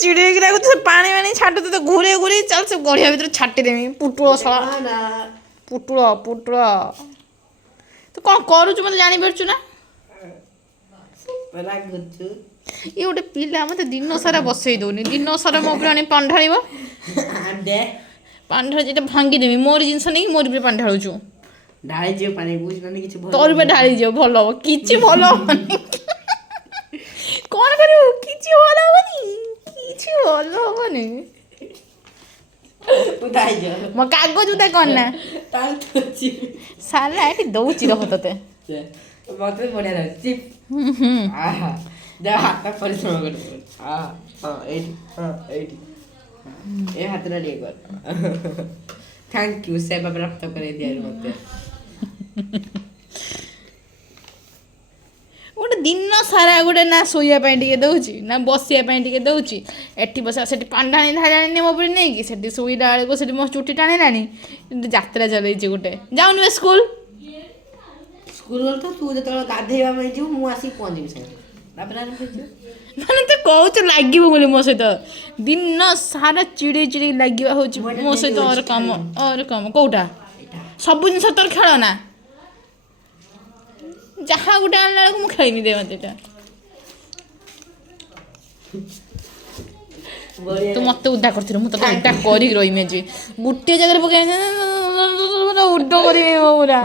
ଚିଡ଼େଇକି ଲାଗୁଛି ସେ ପାଣି ମାଣି ଛାଟୁ ତ ଘୁରେଇ ଘୁରେଇ ଚାଲ ସେ ଗଢ଼ିଆ ଭିତରେ ଛାଟିଦେମି ପୁଟୁଳ ଶଳା ପୁଟୁଳ ତୁ କ'ଣ କରୁଛୁ ମୋତେ ଜାଣିପାରୁଛୁ ନା ଇଏ ଗୋଟେ ପିଲା ମୋତେ ଦିନ ସାରା ବସେଇ ଦେଉନି ଦିନ ସାରା ମୋ ଉପରେ ଆଣି ପାଣି ଢାଳିବ ପାଣି ଢାଳି ଯେଟା ଭାଙ୍ଗିଦେମି ମୋରି ଜିନିଷ ନେଇକି ମୋରି ଉପରେ ପାଣି ଢାଳୁଛୁ ଢାଳିଯିବ ପାଣି ବୁଝିପାରୁନି କିଛି ତୋର ଉପରେ ଢାଳିଯିବ ଭଲ ହବ କିଛି ଭଲ ହବନି କ'ଣ କରିବୁ କିଛି ଭଲ ହବନି ମୋ କାଗଜ ଉଦା କଣ ନା ସାଲା ଏଠି ଦଉଛି ରହ ତତେ ମତେ ବଢିଆ ଲାଗୁଛି ଯା ହାତ ପରିଶ୍ରମ କରି ଏଇଠି ଏଇଠି ଏ ହାତଟା ଟିକେ କର ଥ୍ୟାଙ୍କ ୟୁ ସେବା ପ୍ରାପ୍ତ କରେଇ ଦିଆରୁ ମତେ ଗୋଟେ ଦିନ ସାରା ଗୋଟେ ନା ଶୋଇବା ପାଇଁ ଟିକେ ଦେଉଛି ନା ବସିବା ପାଇଁ ଟିକେ ଦେଉଛି ଏଠି ବସିବା ସେଠି ପାଣି ଢାଳିଲାଣି ମୋ ଉପରେ ନେଇକି ସେଠି ଶୋଇଲା ବେଳକୁ ସେଠି ମୋ ଚୁଟି ଟାଣିଲାଣି ଯାତ୍ରା ଚଲେଇଛି ଗୋଟେ ଯାଉନି ବେ ସ୍କୁଲ ତ ତୁ ଯେତେବେଳେ ଗାଧେଇବା ପାଇଁ ଯିବୁ ମୁଁ ଆସିକି ପହଞ୍ଚିବି ସାଙ୍ଗେ ତାପରେ ମାନେ ତୁ କହୁଛୁ ଲାଗିବ ବୋଲି ମୋ ସହିତ ଦିନ ସାରା ଚିଡ଼େଇ ଲାଗିବା ହେଉଛି ମୋ ସହିତ ଅର କାମ କେଉଁଟା ସବୁ ଜିନିଷ ତୋର ଖେଳ ନା ଯାହା ଗୋଟେ ଆଣିଲା ବେଳକୁ ମୁଁ ଖେଳିବି ଦେ ମତେ ଏଇଟା ତୁ ମତେ ଉଦା କରିଥିଲୁ ମୁଁ ତତେ ଉଦା କରିକି ରହିମି ଆଜି ଗୋଟିଏ ଜାଗାରେ ପକେଇ ଉଡ କରିବି ପୁରା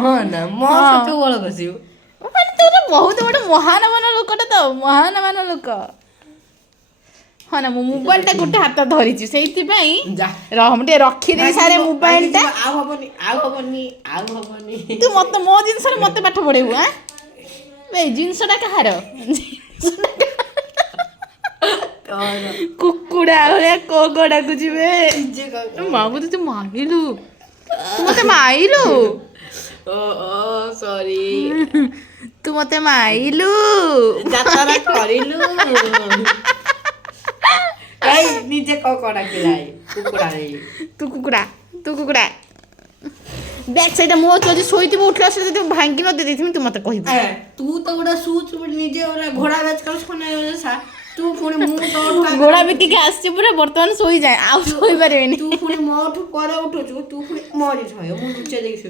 ମାନେ ତୁ ବହୁତ ଗୋଟେ ମହାନମାନ ଲୋକଟା ତ ମହାନମାନ ଲୋକ ହଁ ନା ମୁଁ ମୋବାଇଲଟା ଗୋଟେ ହାତ ଧରିଛି ସେଇଥିପାଇଁ ରହ ମୁଁ ଟିକେ ରଖିଦେବି ସାରେ ମୋବାଇଲଟା ତୁ ମତେ ମୋ ଜିନିଷରେ ମତେ ପାଠ ପଢେଇବୁ ଏଇ ଜିନିଷଟା କାହାର କୁକୁଡ଼ା ଭଳିଆ କୋକ ଡାକୁଛି ବେ ମାମୁ ତୁ ମାରିଲୁ ତୁ ମତେ ମାଇଲୁ ସରି ତୁ ମତେ ମାଇଲୁ ଯାତ୍ରା କରିଲୁ ନିଜେ କୋକ ଡାକିଲା ତୁ କୁକୁଡ଼ା ଦେখ ସେଇଟା ମୋ ଯଦି ଶୋଇଥିବୁ ଉଠିଲା ସେ ଯଦି ଭାଙ୍ଗି ନ ଦେଇଥିବି ତୁ ମତେ କହିବୁ ତୁ ତ ଗୋଟେ ଶୁଛୁ ନିଜେ ଘୋଡ଼ା ବେଚ କର ତୁ ପୁଣି ମୁଁ ଘୋଡ଼ା ବିକିକି ଆସିଛି ପୁରା ବର୍ତ୍ତମାନ ଶୋଇଯାଏ ଆଉ ଶୋଇପାରିବେନି ତୁ ପୁଣି ମୋଠୁ ପରେ ଉଠୁଛୁ ତୁ ପୁଣି ମରି ମୁଁ ଲୁଚେଇ ଦେଇକି